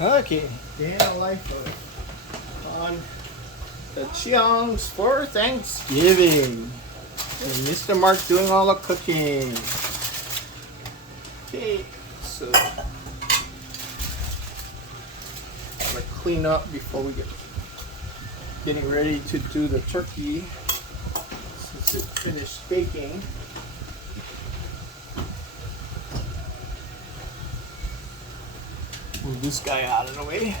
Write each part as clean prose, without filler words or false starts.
Okay, day in the life on the Cheongs for Thanksgiving. And Mr. Mark doing all the cooking. Okay, so I'm gonna clean up before we getting ready to do the turkey since it finished baking. Move this guy out of the way.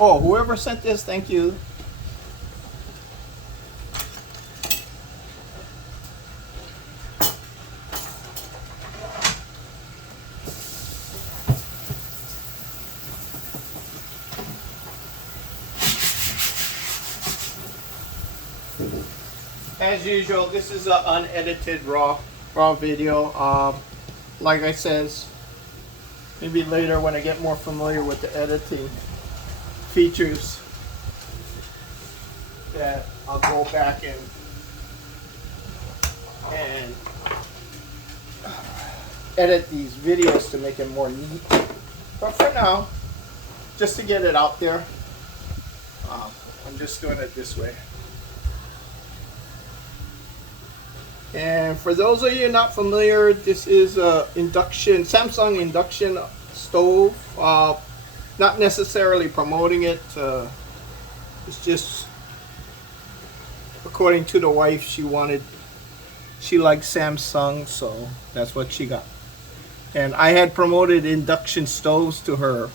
Oh, whoever sent this, thank you. As usual, this is an unedited raw video. Like I says, maybe later when I get more familiar with the editing features, that I'll go back and edit these videos to make it more neat. But for now, just to get it out there, I'm just doing it this way. And for those of you not familiar, this is a Samsung induction stove. Not necessarily promoting it. It's just according to the wife, she liked Samsung, so that's what she got. And I had promoted induction stoves to her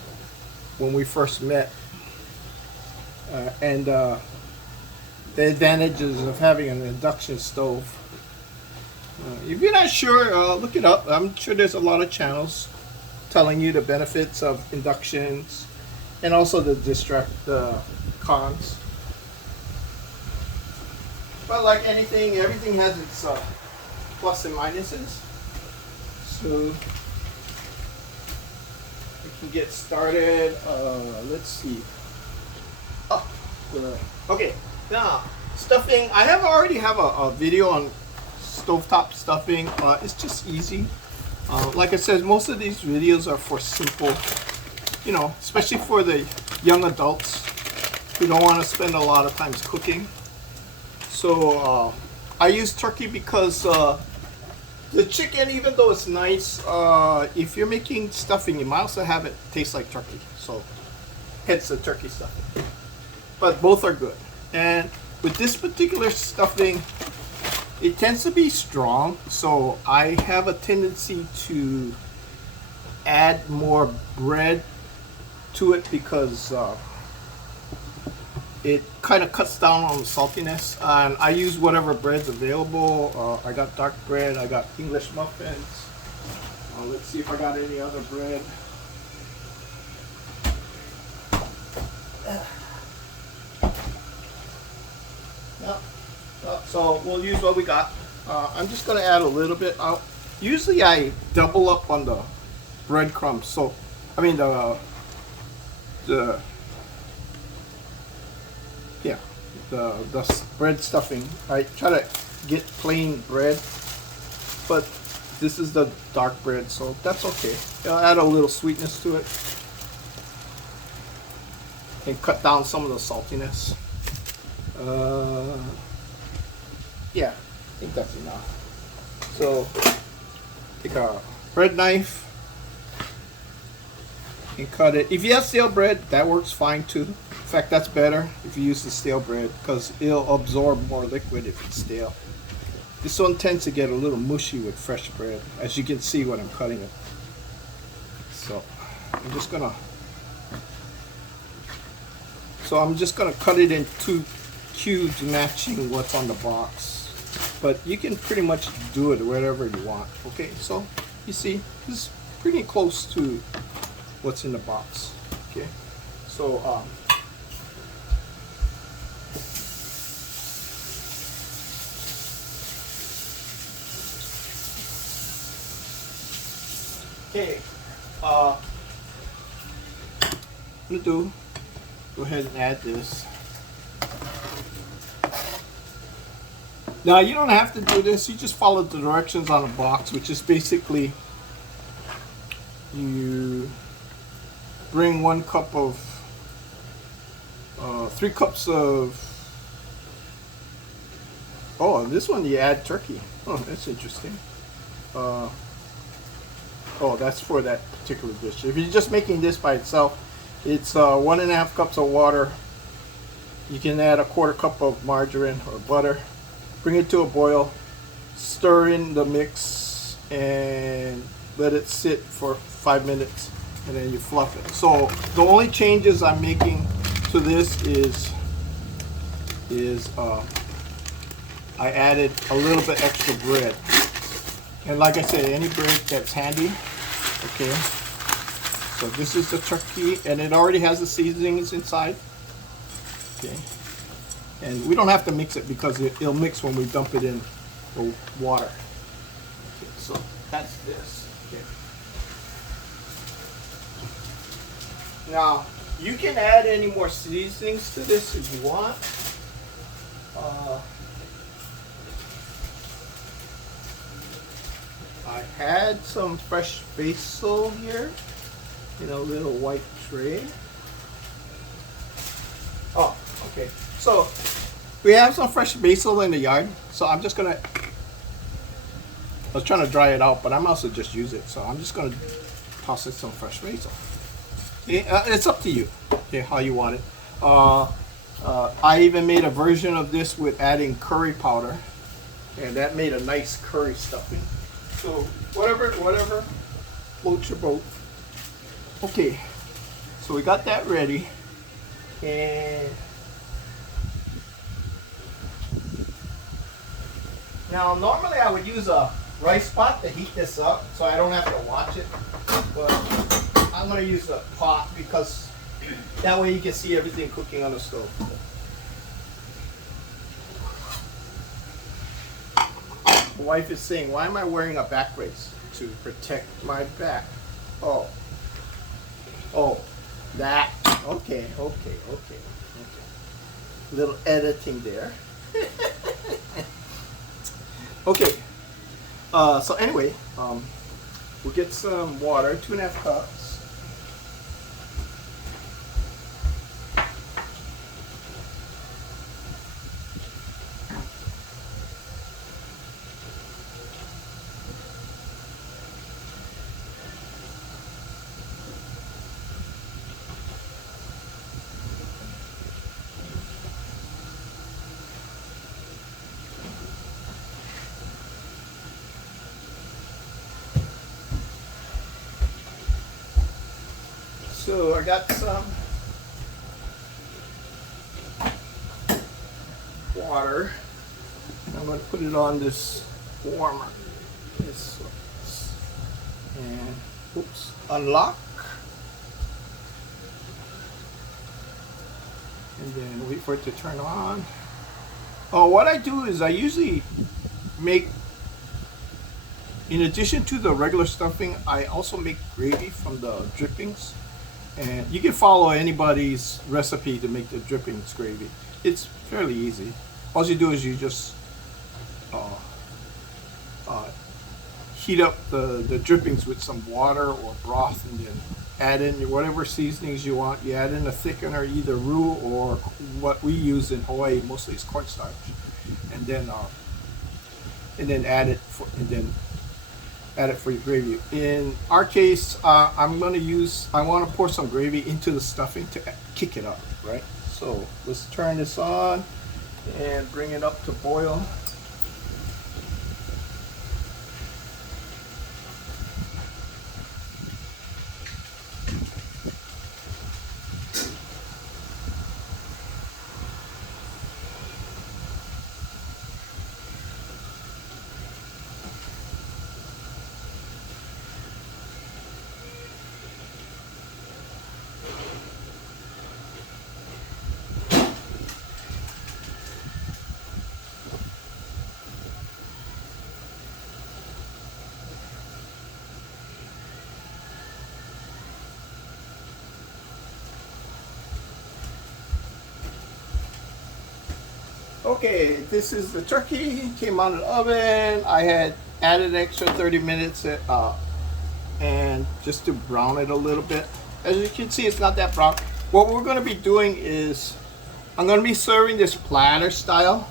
when we first met, and the advantages of having an induction stove. If you're not sure, look it up. I'm sure there's a lot of channels telling you the benefits of inductions and also the cons. But like anything, everything has its plus and minuses. So we can get started. Let's see. Okay, now stuffing. I already have a video on stovetop stuffing. It's just easy. Like I said, most of these videos are for simple, especially for the young adults who don't want to spend a lot of times cooking. So I use turkey because the chicken, even though it's nice, if you're making stuffing, you might also have it taste like turkey. So hence the turkey stuffing. But both are good. And with this particular stuffing, it tends to be strong, so I have a tendency to add more bread to it because it kind of cuts down on the saltiness. And I use whatever bread's available. I got dark bread, I got English muffins. Let's see if I got any other bread. So we'll use what we got. I'm just going to add a little bit. Usually I double up on the breadcrumbs. So, I mean the bread stuffing. I try to get plain bread, but this is the dark bread, so that's okay. I'll add a little sweetness to it and cut down some of the saltiness. Yeah, I think that's enough. So take a bread knife and cut it. If you have stale bread, that works fine too. In fact, that's better if you use the stale bread because it'll absorb more liquid if it's stale. This one tends to get a little mushy with fresh bread, as you can see when I'm cutting it. So I'm just gonna cut it in 2 cubes matching what's on the box. But you can pretty much do it wherever you want. Okay, so you see, this is pretty close to what's in the box. Okay, so I'm gonna go ahead and add this. Now you don't have to do this, you just follow the directions on the box, which is basically you bring 1 cup of 3 cups of, oh, this one you add turkey. Oh, that's interesting. Oh, that's for that particular dish. If you're just making this by itself, it's 1.5 cups of water. You can add 1/4 cup of margarine or butter. Bring it to a boil. Stir in the mix and let it sit for 5 minutes, and then you fluff it. So the only changes I'm making to this is I added a little bit extra bread. And like I said, any bread that's handy. Okay. So this is the turkey, and it already has the seasonings inside. Okay. And we don't have to mix it because it'll mix when we dump it in the water. Okay, so that's this. Okay. Now, you can add any more seasonings to this if you want. I had some fresh basil here in a little white tray. Oh, okay. So we have some fresh basil in the yard. So I'm just gonna, I was trying to dry it out, but I'm also just use it. So I'm just gonna toss in some fresh basil. Okay, it's up to you, okay, how you want it. I even made a version of this with adding curry powder, and that made a nice curry stuffing. So whatever floats your boat. Okay, so we got that ready, and now normally I would use a rice pot to heat this up, so I don't have to watch it. But I'm gonna use a pot because that way you can see everything cooking on the stove. My wife is saying, why am I wearing a back brace? To protect my back. Oh, that. Okay. Little editing there. Okay. So anyway, we'll get some water, 2.5 cups. So I got some water. I'm going to put it on this warmer. This, and oops, unlock. And then wait for it to turn on. Oh, what I do is I usually make, in addition to the regular stuffing, I also make gravy from the drippings. And you can follow anybody's recipe to make the drippings gravy. It's fairly easy. All you do is you just heat up the drippings with some water or broth, and then add in whatever seasonings you want. You add in a thickener, either roux or what we use in Hawaii mostly is cornstarch, and then add it for your gravy. In our case, I want to pour some gravy into the stuffing to kick it up, right? So let's turn this on and bring it up to boil. Okay, this is the turkey. Came out of the oven. I had added an extra 30 minutes and just to brown it a little bit. As you can see, it's not that brown. What we're going to be doing is I'm going to be serving this platter style.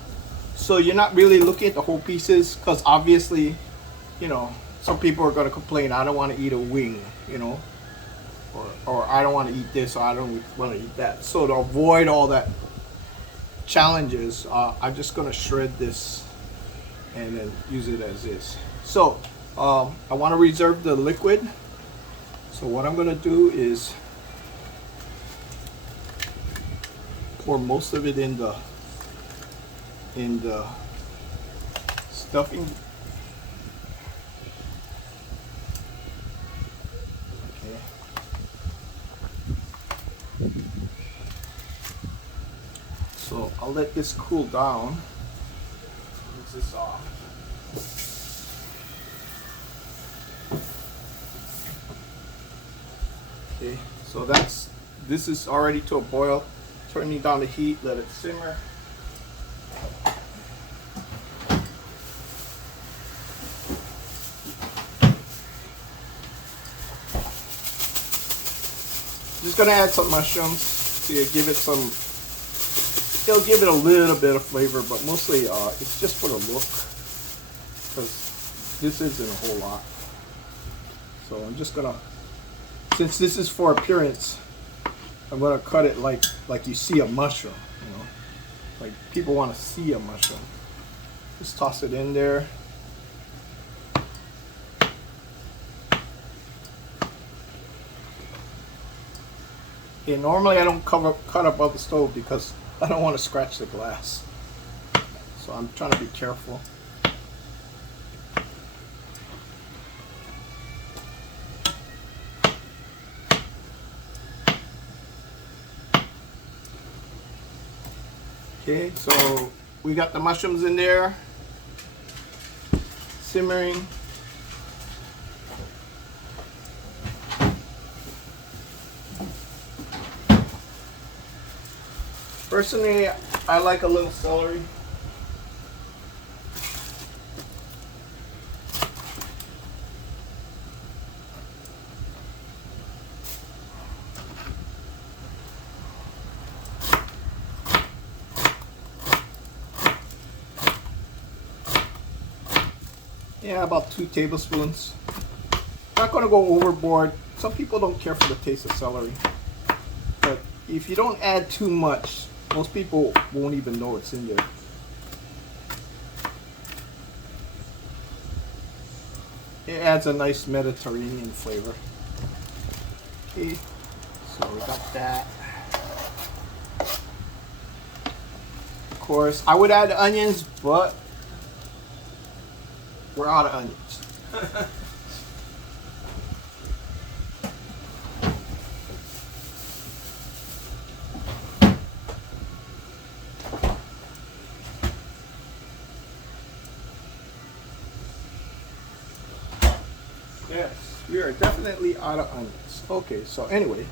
So you're not really looking at the whole pieces, because obviously, you know, some people are going to complain, I don't want to eat a wing, you know, or I don't want to eat this, or I don't want to eat that. So to avoid all that challenges, I'm just going to shred this and then use it as is. So I want to reserve the liquid. So what I'm going to do is pour most of it in the stuffing. Okay. So I'll let this cool down. Rinse this off. Okay, so this is already to a boil. Turning down the heat, let it simmer. Just gonna add some mushrooms to give it some. It'll give it a little bit of flavor, but mostly it's just for the look, because this isn't a whole lot. So I'm just gonna, since this is for appearance, I'm gonna cut it like you see a mushroom. You know, like people want to see a mushroom. Just toss it in there. Okay, normally I don't cut above the stove because I don't want to scratch the glass. So I'm trying to be careful. Okay, so we got the mushrooms in there, simmering. Personally, I like a little celery. Yeah, about 2 tablespoons. Not going to go overboard. Some people don't care for the taste of celery. But if you don't add too much, most people won't even know it's in there. It adds a nice Mediterranean flavor. Okay, so we got that. Of course, I would add onions, but we're out of onions. Yes, we are definitely out of onions. Okay, so anyway,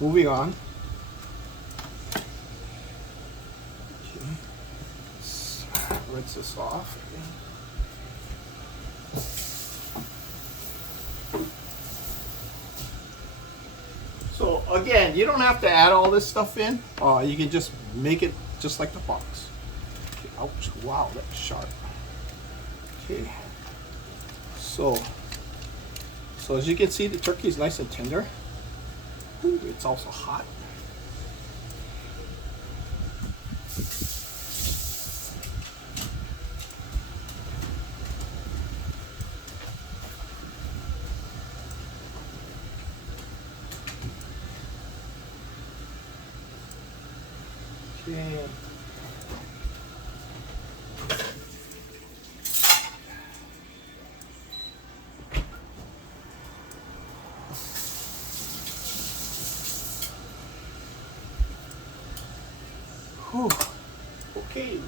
moving on. Okay. Let's rinse this off. So again, you don't have to add all this stuff in. You can just make it just like the box. Okay, ouch, wow, that's sharp. Okay, so as you can see, the turkey is nice and tender. Ooh, it's also hot. Okay. Whew. Okay.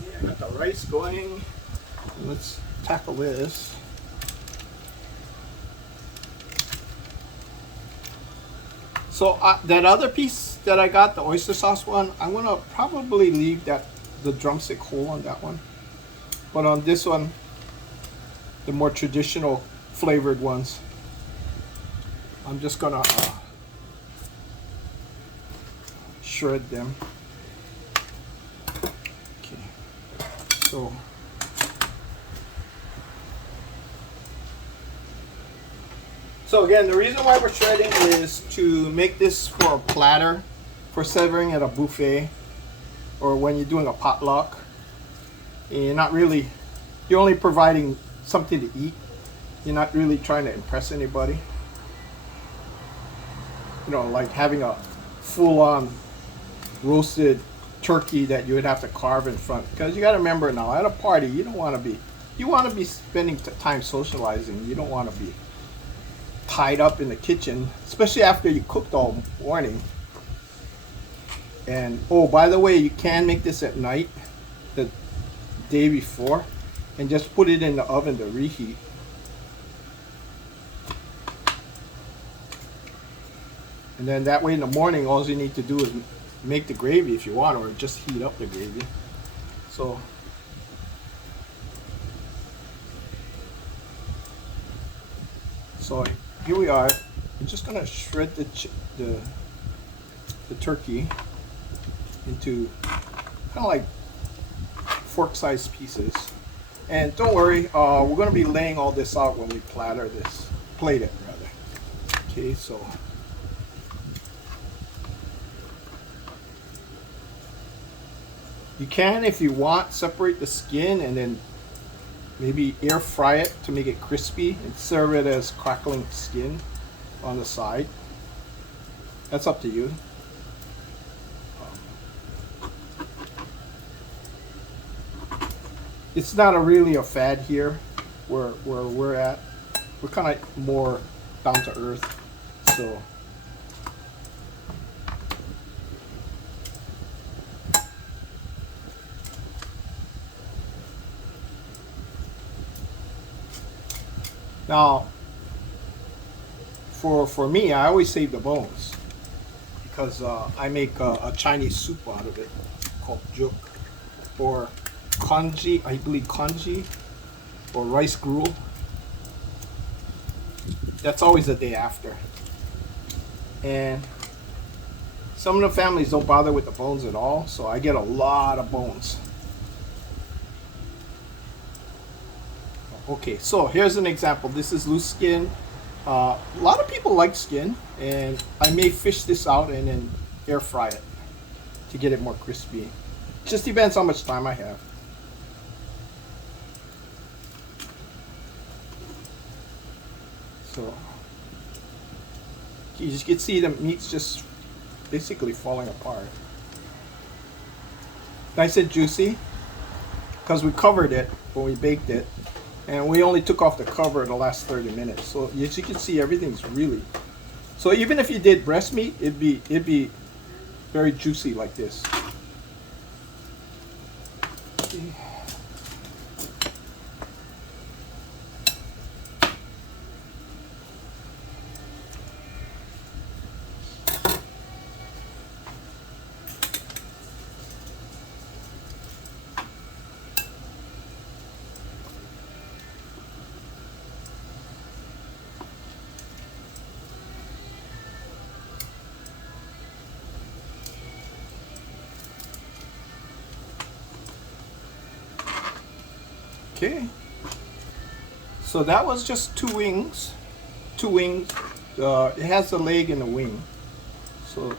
Yeah, I got the rice going. Let's tackle this. So that other piece that I got, the oyster sauce one, I'm gonna probably leave the drumstick whole on that one. But on this one, the more traditional flavored ones. I'm just gonna shred them. Okay, so again, the reason why we're shredding is to make this for a platter, for serving at a buffet, or when you're doing a potluck. And you're only providing something to eat. You're not really trying to impress anybody. You know, like having a full-on roasted turkey that you would have to carve in front. Because you got to remember now, at a party, you want to be spending time socializing. You don't want to be tied up in the kitchen, especially after you cooked all morning. And oh, by the way, you can make this at night, the day before, and just put it in the oven to reheat. And then that way in the morning, all you need to do is make the gravy if you want, or just heat up the gravy. So here we are. I'm just gonna shred the turkey into kind of like fork-sized pieces. And don't worry, we're gonna be laying all this out when we plate it rather. Okay, so you can, if you want, separate the skin and then maybe air fry it to make it crispy and serve it as crackling skin on the side. That's up to you. It's not really a fad here where we're at. We're kind of more down to earth. So now, for me, I always save the bones because I make a Chinese soup out of it called juk, or congee, I believe congee, or rice gruel. That's always the day after. And some of the families don't bother with the bones at all, so I get a lot of bones. Okay, so here's an example. This is loose skin. A lot of people like skin, and I may fish this out and then air fry it to get it more crispy. Just depends how much time I have. So you can see the meat's just basically falling apart. Nice and juicy because we covered it when we baked it, and we only took off the cover in the last 30 minutes. So as you can see, everything's really. So even if you did breast meat, it'd be very juicy like this. Okay. Okay, so that was just two wings. It has the leg and the wing. So,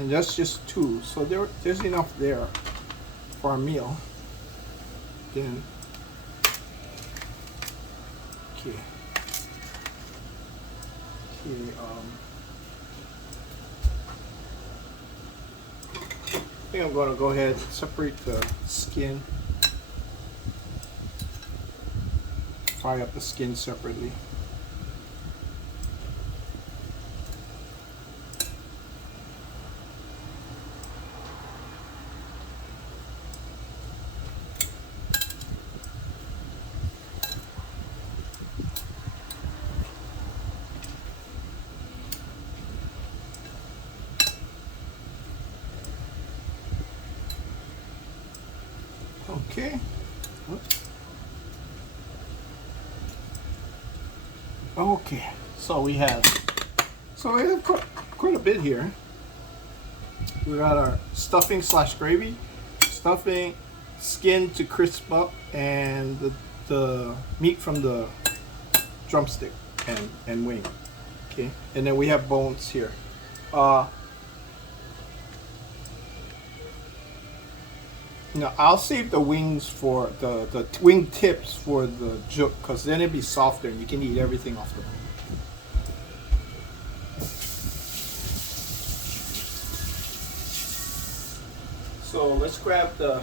and that's just two. So there's enough there for our meal. Then, okay. I think I'm going to go ahead and separate the skin. Fry up the skin separately. Okay. Okay, so we have quite a bit here. We got our stuffing slash gravy, stuffing, skin to crisp up, and the meat from the drumstick and wing. Okay, and then we have bones here. Now I'll save the wings for the wing tips for the juk, because then it'll be softer and you can eat everything off the bone. So let's grab the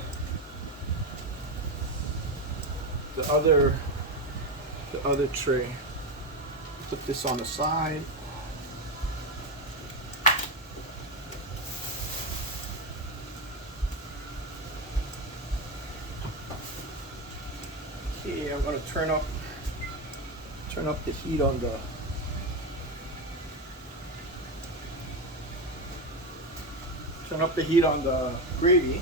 other tray. Put this on the side. Okay, I'm gonna turn up the heat on the gravy.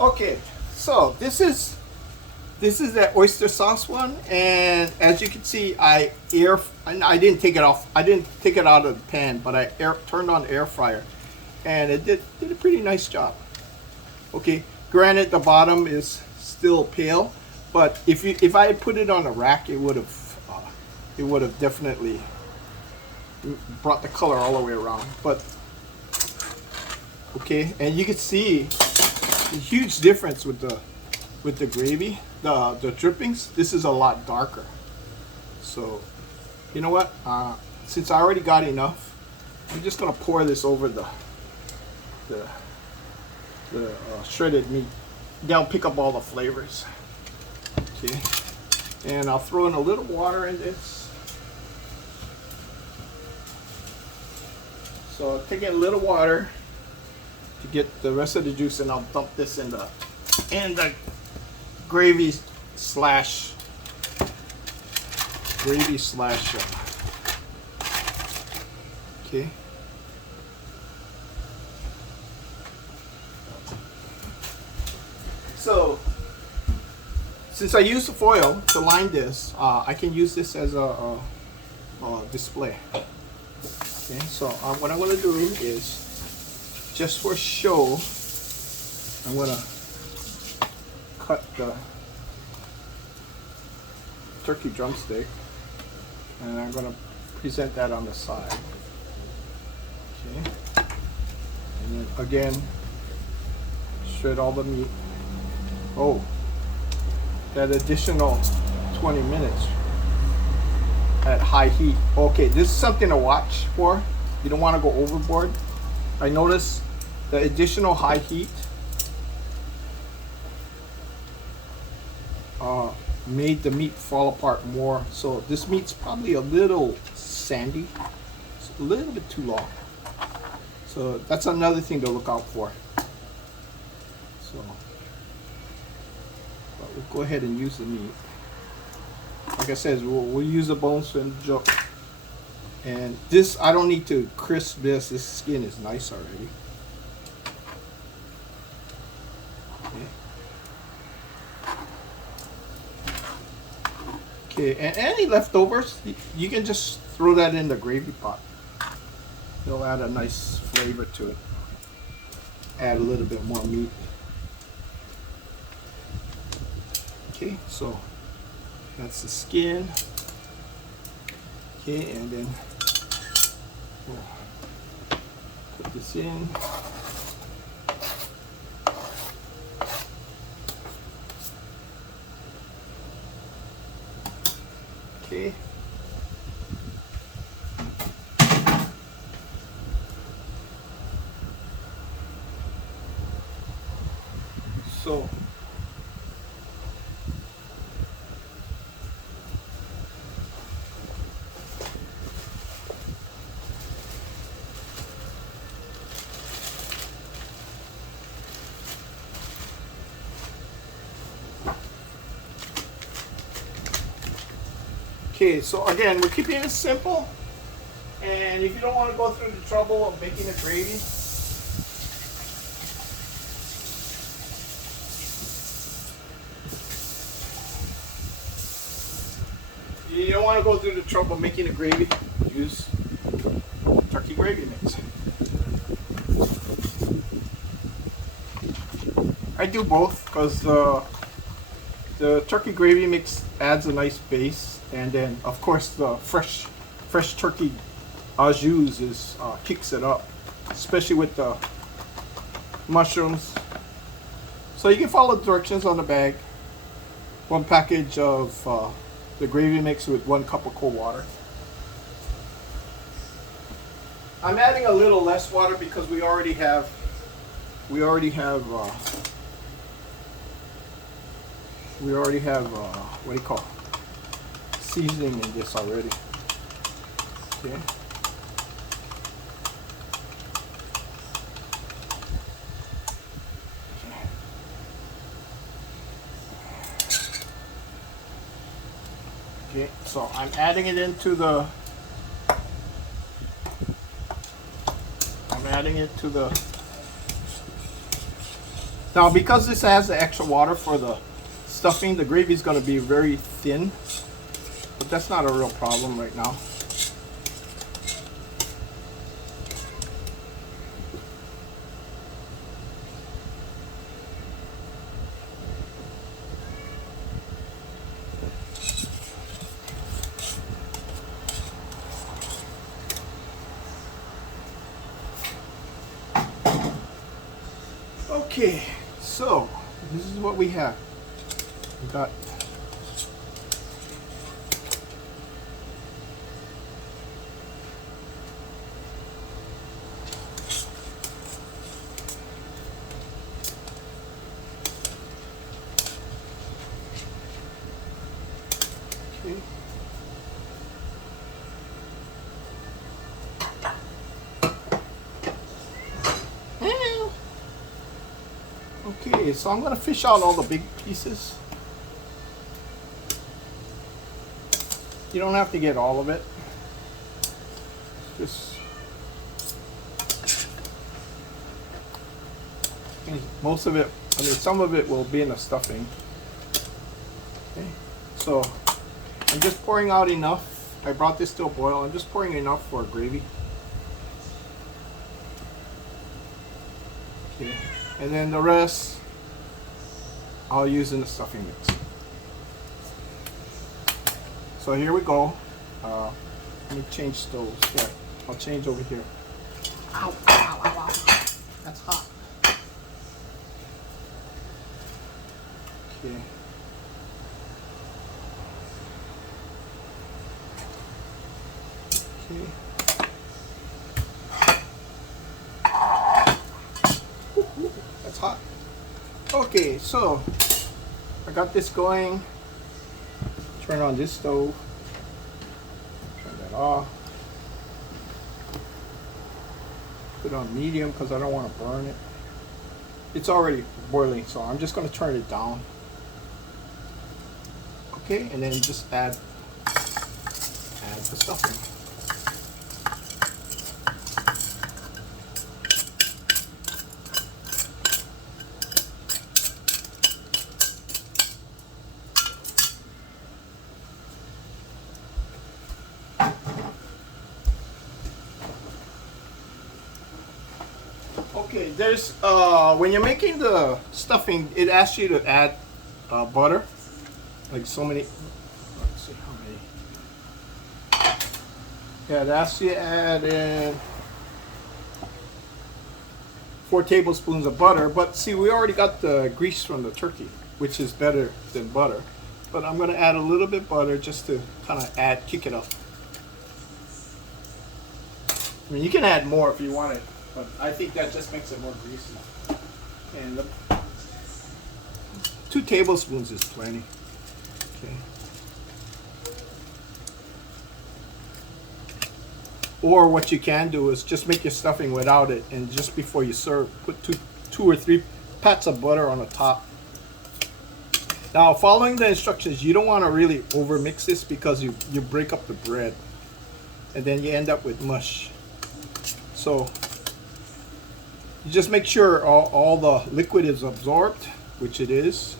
Okay, so this is that oyster sauce one, and as you can see, I didn't take it off. I didn't take it out of the pan, but I turned on the air fryer, and it did a pretty nice job. Okay, granted the bottom is still pale, but if I had put it on a rack, it would have definitely brought the color all the way around. But okay, and you can see a huge difference with the gravy, the drippings. This is a lot darker. So you know what? Since I already got enough, I'm just gonna pour this over the shredded meat. That'll pick up all the flavors. Okay, and I'll throw in a little water in this. So I'll take in a little water to get the rest of the juice, and I'll dump this in the gravy slash okay. So since I used the foil to line this, I can use this as a display. Okay, so what I'm going to do is, just for show, I'm going to cut the turkey drumstick, and I'm going to present that on the side. Okay, and then again, shred all the meat. Oh, that additional 20 minutes at high heat. Okay, this is something to watch for. You don't want to go overboard. I noticed the additional high heat made the meat fall apart more. So this meat's probably a little sandy. It's a little bit too long. So that's another thing to look out for. So but we'll go ahead and use the meat. Like I said, we'll use the bones and the juk. And this, I don't need to crisp this. This skin is nice already. Okay, and any leftovers, you can just throw that in the gravy pot. It'll add a nice flavor to it. Add a little bit more meat. Okay, so that's the skin. Okay, and then we'll put this in. Okay. So Okay, so again, we're keeping it simple. And if you don't want to go through the trouble of making a gravy, use turkey gravy mix. I do both because the turkey gravy mix adds a nice base, and then of course the fresh turkey au jus kicks it up, especially with the mushrooms. So you can follow the directions on the bag. 1 package of the gravy mix with 1 cup of cold water. I'm adding a little less water because we already have what do you call it? Seasoning in this already. Okay. Okay, so I'm adding it into the now, because this has the extra water for the stuffing, the gravy is going to be very thin, but that's not a real problem right now. Okay, so this is what we have. We got okay. Okay, so I'm going to fish out all the big pieces. You don't have to get all of it. Just most of it, I mean some of it will be in the stuffing. Okay, so I'm just pouring out enough. I brought this to a boil. I'm just pouring enough for gravy. Okay, and then the rest I'll use in the stuffing mix. So here we go. Let me change stoves. Yeah, I'll change over here. Ow, ow, ow, ow. That's hot. Okay. Okay. That's hot. Okay, so I got this going. Turn on this stove. Turn that off. Put it on medium because I don't want to burn it. It's already boiling, so I'm just going to turn it down. Okay, and then just add the stuffing. Okay, there's when you're making the stuffing, it asks you to add butter, like so many. Let's see how many. Yeah, it asks you to add in 4 tablespoons of butter. But see, we already got the grease from the turkey, which is better than butter. But I'm going to add a little bit of butter just to kind of kick it up. I mean, you can add more if you want it. But I think that just makes it more greasy. And 2 tablespoons is plenty. Okay. Or what you can do is just make your stuffing without it, and just before you serve, put two or three pats of butter on the top. Now, following the instructions, you don't want to really over mix this because you break up the bread and then you end up with mush. So you just make sure all the liquid is absorbed, which it is,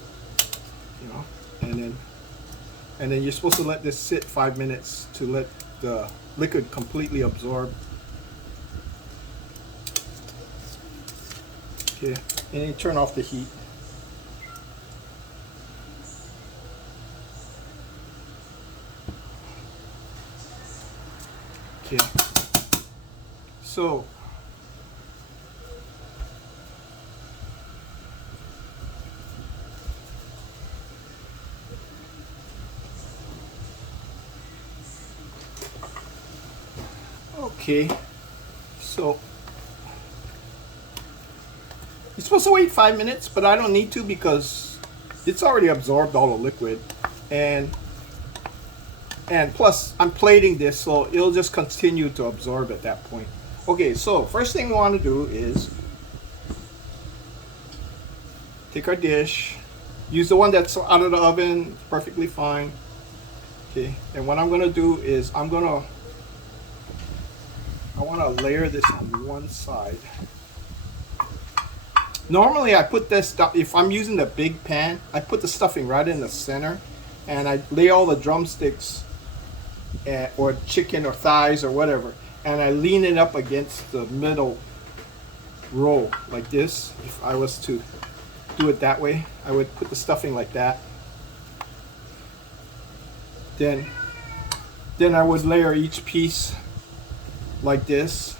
you know, and then you're supposed to let this sit 5 minutes to let the liquid completely absorb. Okay, and then you turn off the heat. Okay, so okay, so you're supposed to wait 5 minutes, but I don't need to because it's already absorbed all the liquid, and plus I'm plating this, so it'll just continue to absorb at that point. Okay, so first thing we want to do is take our dish, use the one that's out of the oven, perfectly fine. Okay, and what I'm gonna do is I want to layer this on one side. Normally I put this stuff, if I'm using the big pan, I put the stuffing right in the center and I lay all the drumsticks or chicken or thighs or whatever, and I lean it up against the middle row like this. If I was to do it that way, I would put the stuffing like that. Then I would layer each piece like this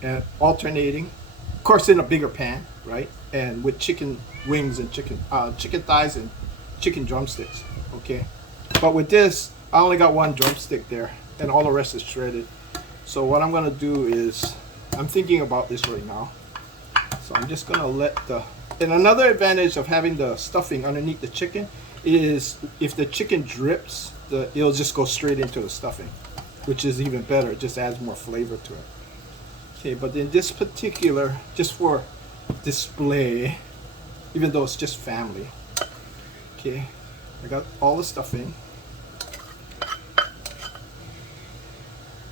and alternating, of course in a bigger pan, right? And with chicken wings and chicken thighs and chicken drumsticks. Okay, but with this I only got one drumstick there and all the rest is shredded. So what I'm gonna do is, I'm thinking about this right now, so I'm just gonna let and another advantage of having the stuffing underneath the chicken is if the chicken drips, it'll just go straight into the stuffing, which is even better. It just adds more flavor to it. Okay, but in this particular, just for display, even though it's just family, okay, I got all the stuffing.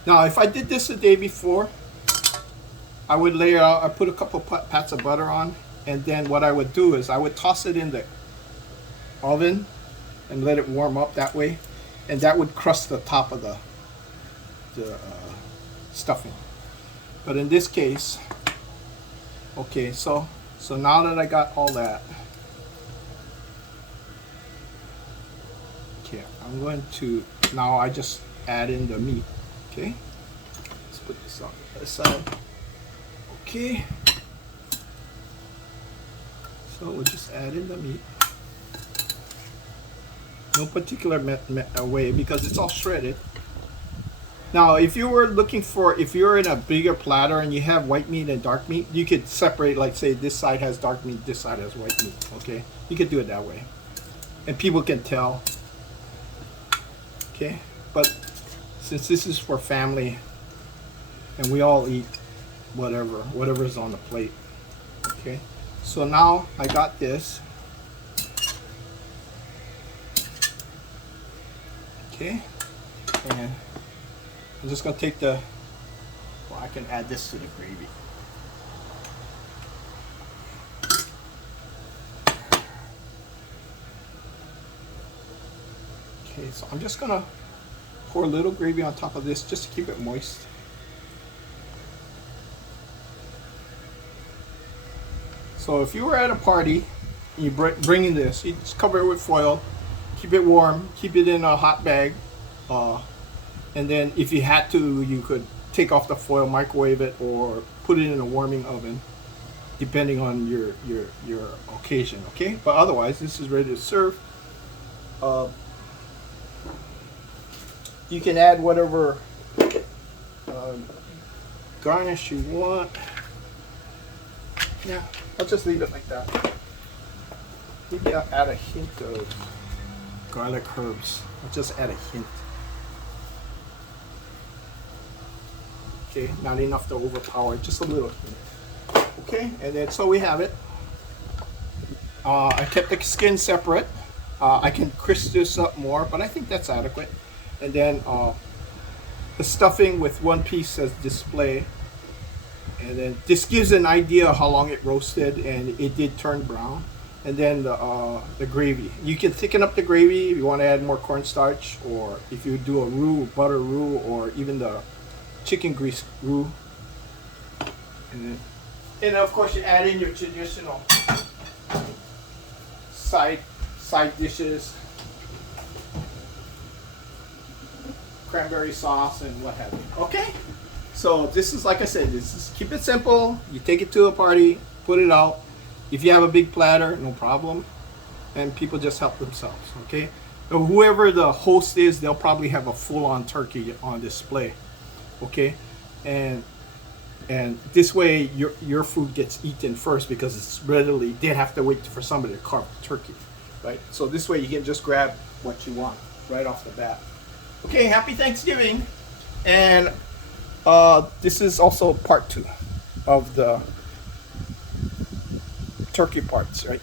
Now, if I did this the day before, I would layer out, I put a couple pats of butter on, and then what I would do is I would toss it in the oven and let it warm up that way, and that would crust the top of the stuffing. But in this case, okay, so now that I got all that, okay, I'm going to, now I just add in the meat. Okay, let's put this on the other side. Okay, so we'll just add in the meat. No particular way because it's all shredded. Now, if you were looking for, if you're in a bigger platter and you have white meat and dark meat, you could separate, like say this side has dark meat, this side has white meat. Okay, you could do it that way, and people can tell. Okay, but since this is for family and we all eat whatever's on the plate. Okay, so now I got this. Okay, and I'm just gonna take well, I can add this to the gravy. Okay, so I'm just gonna pour a little gravy on top of this just to keep it moist. So if you were at a party and you bring in this, you just cover it with foil, keep it warm, keep it in a hot bag, and then if you had to, you could take off the foil, microwave it, or put it in a warming oven, depending on your occasion. Okay, but otherwise this is ready to serve. You can add whatever garnish you want. Yeah, I'll just leave it like that. Maybe I'll add a hint of garlic herbs. I'll just add a hint. Okay, not enough to overpower, just a little hint. Okay, and then so we have it. I kept the skin separate. I can crisp this up more, but I think that's adequate. And then the stuffing with one piece as display. And then this gives an idea of how long it roasted, and it did turn brown. And then the gravy. You can thicken up the gravy if you want to add more cornstarch, or if you do a roux, butter roux, or even the chicken grease roux. And then of course you add in your traditional side dishes, cranberry sauce and what have you. Okay, so this is, like I said, this is, keep it simple. You take it to a party, put it out. If you have a big platter, no problem, and people just help themselves. Okay, so whoever the host is, they'll probably have a full-on turkey on display. Okay, and this way your food gets eaten first, because it's readily, they'd have to wait for somebody to carve the turkey, right? So this way you can just grab what you want right off the bat. Okay, happy Thanksgiving. And this is also part 2 of the turkey parts, right?